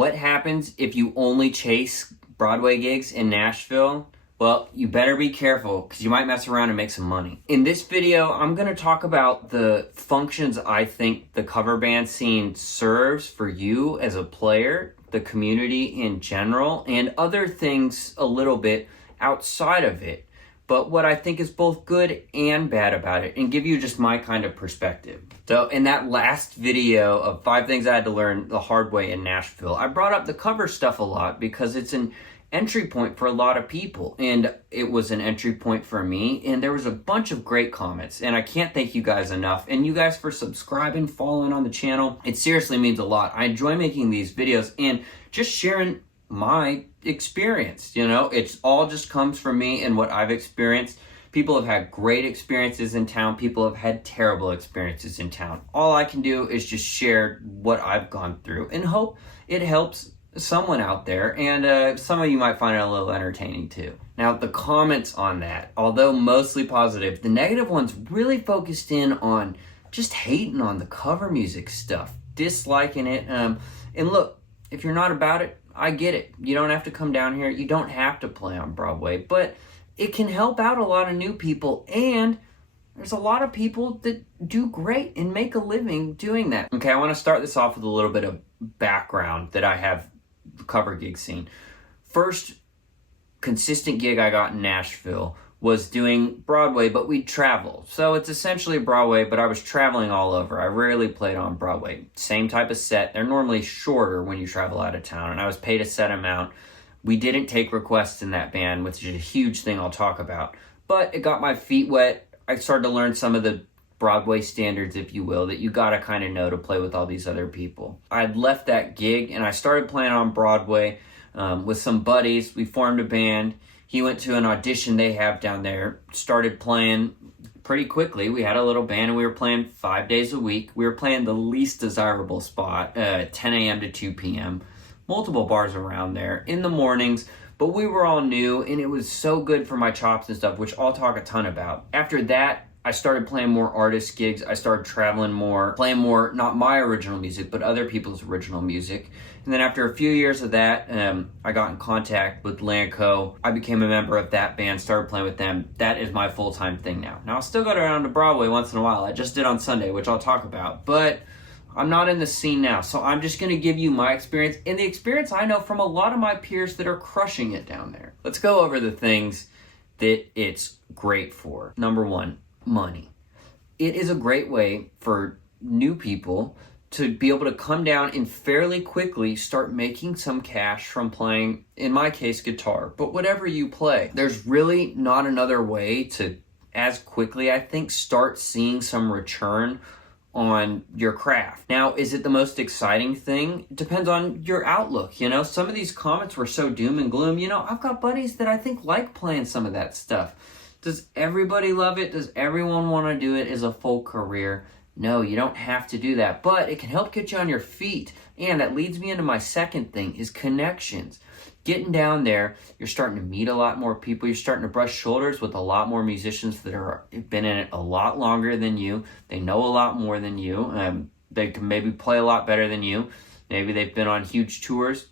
What happens if you only chase Broadway gigs in Nashville? Well, you better be careful because you might mess around and make some money. In this video, I'm going to talk about the functions I think the cover band scene serves for you as a player, the community in general, and other things a little bit outside of it. But what I think is both good and bad about it, and give you just my kind of perspective. So in that last video of 5 things I had to learn the hard way in Nashville, I brought up the cover stuff a lot because it's an entry point for a lot of people, and it was an entry point for me, and there was a bunch of great comments, and I can't thank you guys enough, and you guys for subscribing, following on the channel. It seriously means a lot. I enjoy making these videos and just sharing my experience. It's all just comes from me and what I've experienced. People have had great experiences in town. People have had terrible experiences in town. All I can do is just share what I've gone through and hope it helps someone out there, and some of you might find it a little entertaining too. Now, the comments on that, although mostly positive, the negative ones really focused in on just hating on the cover music stuff, disliking it. And look, if you're not about it, I get it. You don't have to come down here. You don't have to play on Broadway, but it can help out a lot of new people, and there's a lot of people that do great and make a living doing that. Okay, I want to start this off with a little bit of background that I have the cover gig scene. First consistent gig I got in Nashville was doing Broadway, but we'd travel. So it's essentially Broadway, but I was traveling all over. I rarely played on Broadway. Same type of set. They're normally shorter when you travel out of town, and I was paid a set amount. We didn't take requests in that band, which is a huge thing I'll talk about. But it got my feet wet. I started to learn some of the Broadway standards, if you will, that you gotta kind of know to play with all these other people. I'd left that gig, and I started playing on Broadway with some buddies. We formed a band. He went to an audition they have down there, started playing pretty quickly. We had a little band, and we were playing 5 days a week. We were playing the least desirable spot, 10 a.m. to 2 p.m., multiple bars around there in the mornings, but we were all new, and it was so good for my chops and stuff, which I'll talk a ton about. After that, I started playing more artist gigs. I started traveling more, playing more, not my original music, but other people's original music. And then after a few years of that, I got in contact with Lanco. I became a member of that band, started playing with them. That is my full-time thing now. Now, I'll still go around to Broadway once in a while. I just did on Sunday, which I'll talk about. But I'm not in the scene now, so I'm just going to give you my experience and the experience I know from a lot of my peers that are crushing it down there. Let's go over the things that it's great for. Number 1, money. It is a great way for new people to be able to come down and fairly quickly start making some cash from playing, in my case, guitar, but whatever you play. There's really not another way to, as quickly, I think, start seeing some return on your craft. Now, is it the most exciting thing? It depends on your outlook. Some of these comments were so doom and gloom. I've got buddies that I think like playing some of that stuff. Does everybody love it? Does everyone want to do it as a full career? No, you don't have to do that, but it can help get you on your feet. And that leads me into my second thing, is connections. Getting down there, you're starting to meet a lot more people. You're starting to brush shoulders with a lot more musicians that have been in it a lot longer than you. They know a lot more than you. They can maybe play a lot better than you. Maybe they've been on huge tours,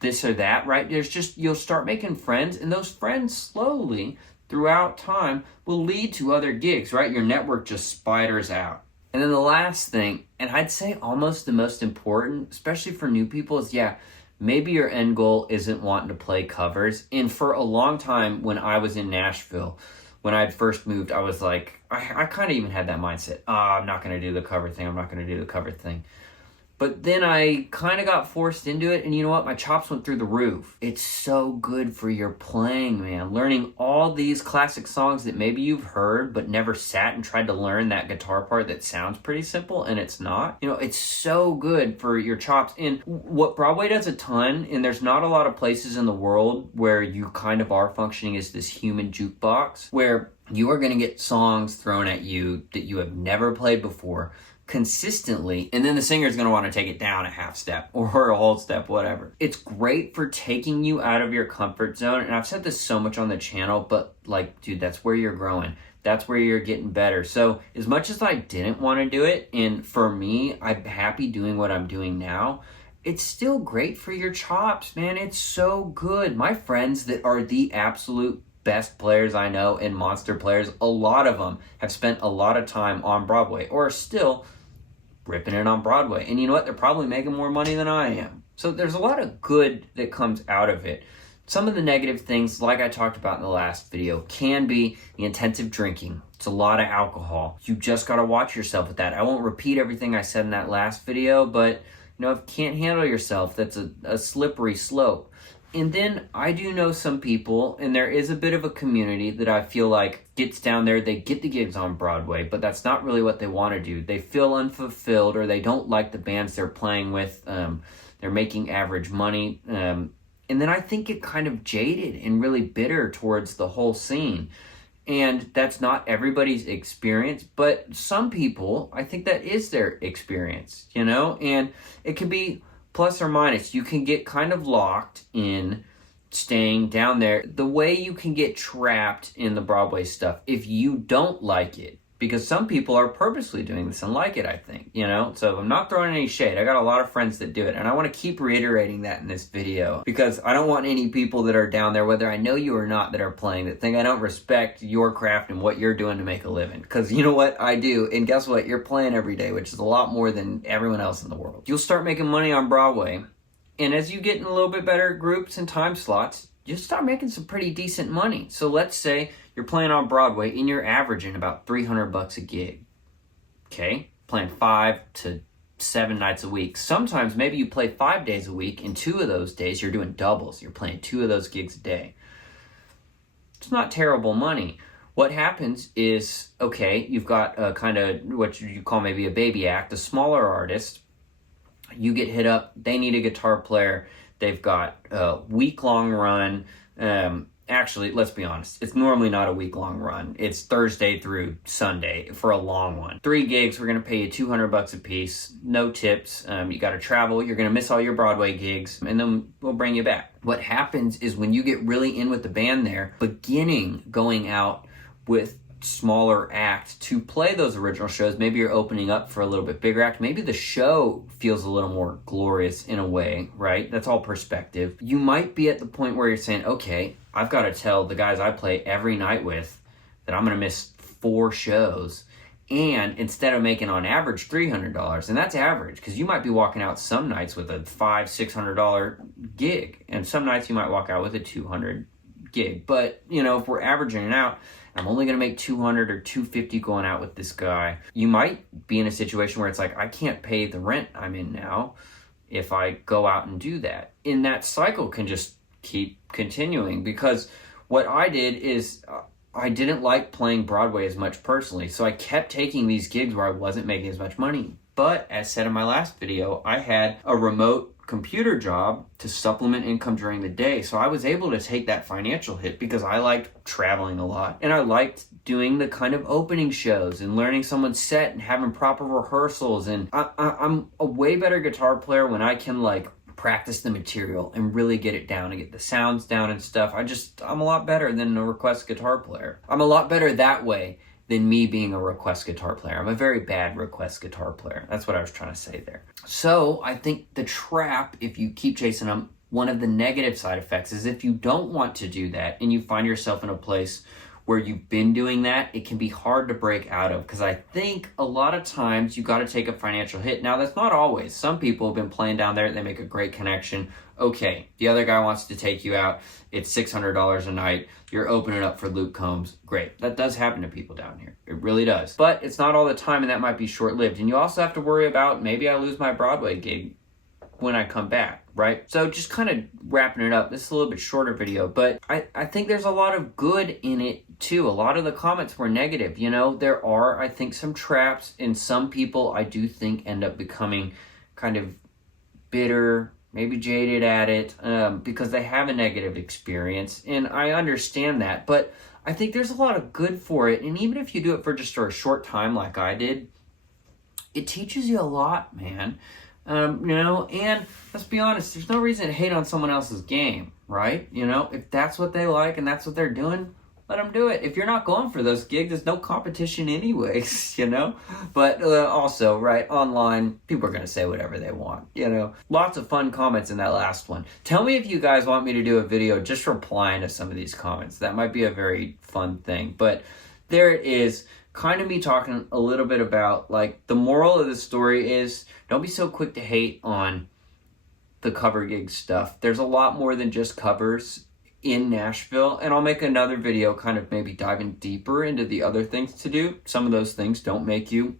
this or that, right? You'll start making friends, and those friends slowly throughout time will lead to other gigs, right? Your network just spiders out. And then the last thing, and I'd say almost the most important, especially for new people, is maybe your end goal isn't wanting to play covers. And for a long time when I was in Nashville, when I had first moved, I was like, I kind of even had that mindset. I'm not going to do the cover thing. I'm not going to do the cover thing. But then I kind of got forced into it, and you know what? My chops went through the roof. It's so good for your playing, man. Learning all these classic songs that maybe you've heard but never sat and tried to learn that guitar part that sounds pretty simple, and it's not. It's so good for your chops. And what Broadway does a ton, and there's not a lot of places in the world where you kind of are functioning as this human jukebox, where you are going to get songs thrown at you that you have never played before, consistently, and then the singer's going to want to take it down a half step or a whole step, whatever. It's great for taking you out of your comfort zone, and I've said this so much on the channel, but dude, that's where you're growing. That's where you're getting better. So as much as I didn't want to do it, and for me, I'm happy doing what I'm doing now, it's still great for your chops, man. It's so good. My friends that are the absolute best players I know and monster players, a lot of them have spent a lot of time on Broadway or are still ripping it on Broadway. And you know what? They're probably making more money than I am. So there's a lot of good that comes out of it. Some of the negative things, like I talked about in the last video, can be the intensive drinking. It's a lot of alcohol. You just got to watch yourself with that. I won't repeat everything I said in that last video, but if you can't handle yourself, that's a slippery slope. And then I do know some people, and there is a bit of a community that I feel like gets down there, they get the gigs on Broadway, but that's not really what they want to do. They feel unfulfilled, or they don't like the bands they're playing with. They're making average money. And then I think it kind of jaded and really bitter towards the whole scene. And that's not everybody's experience, but some people, I think that is their experience, and it can be plus or minus. You can get kind of locked in staying down there. The way you can get trapped in the Broadway stuff, if you don't like it, because some people are purposely doing this and like it, I think, So I'm not throwing any shade. I got a lot of friends that do it, and I want to keep reiterating that in this video because I don't want any people that are down there, whether I know you or not, that are playing, that think I don't respect your craft and what you're doing to make a living. Because you know what? I do. And guess what? You're playing every day, which is a lot more than everyone else in the world. You'll start making money on Broadway, and as you get in a little bit better groups and time slots, you'll start making some pretty decent money. So let's say you're playing on Broadway and you're averaging about $300 a gig. Okay? Playing 5 to 7 nights a week. Sometimes maybe you play 5 days a week, and 2 of those days you're doing doubles. You're playing 2 of those gigs a day. It's not terrible money. What happens is, okay, you've got a kind of what you call maybe a baby act, a smaller artist. You get hit up, they need a guitar player. They've got a week-long run. Actually, let's be honest, it's normally not a week-long run. It's Thursday through Sunday for a long one. 3 gigs, we're going to pay you $200 a piece, no tips. You got to travel, you're going to miss all your Broadway gigs, and then we'll bring you back. What happens is when you get really in with the band there, beginning going out with smaller act to play those original shows, maybe you're opening up for a little bit bigger act, maybe the show feels a little more glorious in a way, right? That's all perspective. You might be at the point where you're saying, okay, I've got to tell the guys I play every night with that I'm going to miss 4 shows, and instead of making on average $300, and that's average because you might be walking out some nights with a $500-$600 gig, and some nights you might walk out with a $200 gig, but if we're averaging it out, I'm only going to make $200 or $250 going out with this guy. You might be in a situation where it's like, I can't pay the rent I'm in now if I go out and do that. And that cycle can just keep continuing, because what I did is I didn't like playing Broadway as much personally. So I kept taking these gigs where I wasn't making as much money. But as said in my last video, I had a remote computer job to supplement income during the day. So I was able to take that financial hit because I liked traveling a lot. And I liked doing the kind of opening shows and learning someone's set and having proper rehearsals. And I'm a way better guitar player when I can practice the material and really get it down and get the sounds down and stuff. I'm a lot better than a request guitar player. I'm a lot better that way than me being a request guitar player. I'm a very bad request guitar player. That's what I was trying to say there. So I think the trap, if you keep chasing them, one of the negative side effects is if you don't want to do that and you find yourself in a place where you've been doing that, it can be hard to break out of, because I think a lot of times you got to take a financial hit. Now, that's not always. Some people have been playing down there, they make a great connection. Okay, the other guy wants to take you out. It's $600 a night. You're opening up for Luke Combs. Great. That does happen to people down here. It really does. But it's not all the time, and that might be short-lived. And you also have to worry about, maybe I lose my Broadway gig when I come back, right? So just kind of wrapping it up. This is a little bit shorter video, but I think there's a lot of good in it too. A lot of the comments were negative. There are, I think, some traps, and some people I do think end up becoming kind of bitter, maybe jaded at it, because they have a negative experience. And I understand that, but I think there's a lot of good for it. And even if you do it for just a short time like I did, it teaches you a lot, man. And let's be honest, there's no reason to hate on someone else's game, right? If that's what they like and that's what they're doing, let them do it. If you're not going for those gigs, there's no competition anyways, you know? But also, right, online, people are going to say whatever they want, you know? Lots of fun comments in that last one. Tell me if you guys want me to do a video just replying to some of these comments. That might be a very fun thing. But there it is, kind of me talking a little bit about, like, the moral of the story is don't be so quick to hate on the cover gig stuff. There's a lot more than just covers in Nashville, and I'll make another video kind of maybe diving deeper into the other things to do. Some of those things don't make you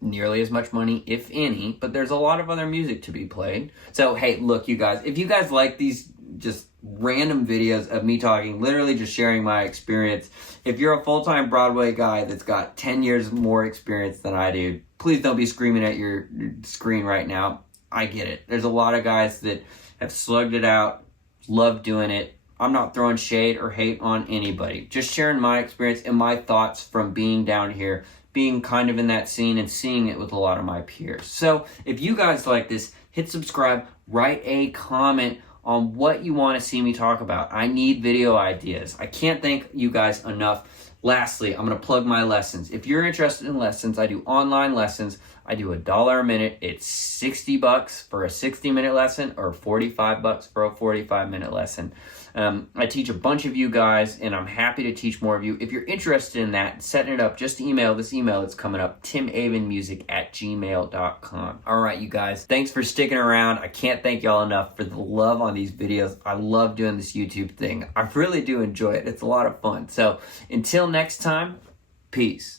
nearly as much money, if any, but there's a lot of other music to be played. So hey, look, you guys, if you guys like these just random videos of me talking, literally just sharing my experience, if you're a full-time Broadway guy that's got 10 years more experience than I do, please don't be screaming at your screen right now. I get it. There's a lot of guys that have slugged it out, love doing it. I'm not throwing shade or hate on anybody. Just sharing my experience and my thoughts from being down here, being kind of in that scene and seeing it with a lot of my peers. So if you guys like this, hit subscribe, write a comment on what you want to see me talk about. I need video ideas. I can't thank you guys enough. Lastly, I'm going to plug my lessons. If you're interested in lessons, I do online lessons. I do $1 a minute. It's $60 for a 60-minute lesson or $45 for a 45-minute lesson. I teach a bunch of you guys, and I'm happy to teach more of you. If you're interested in that, setting it up, just email this email that's coming up, timavenmusic@gmail.com. All right, you guys, thanks for sticking around. I can't thank y'all enough for the love on these videos. I love doing this YouTube thing. I really do enjoy it. It's a lot of fun. So until next time, peace.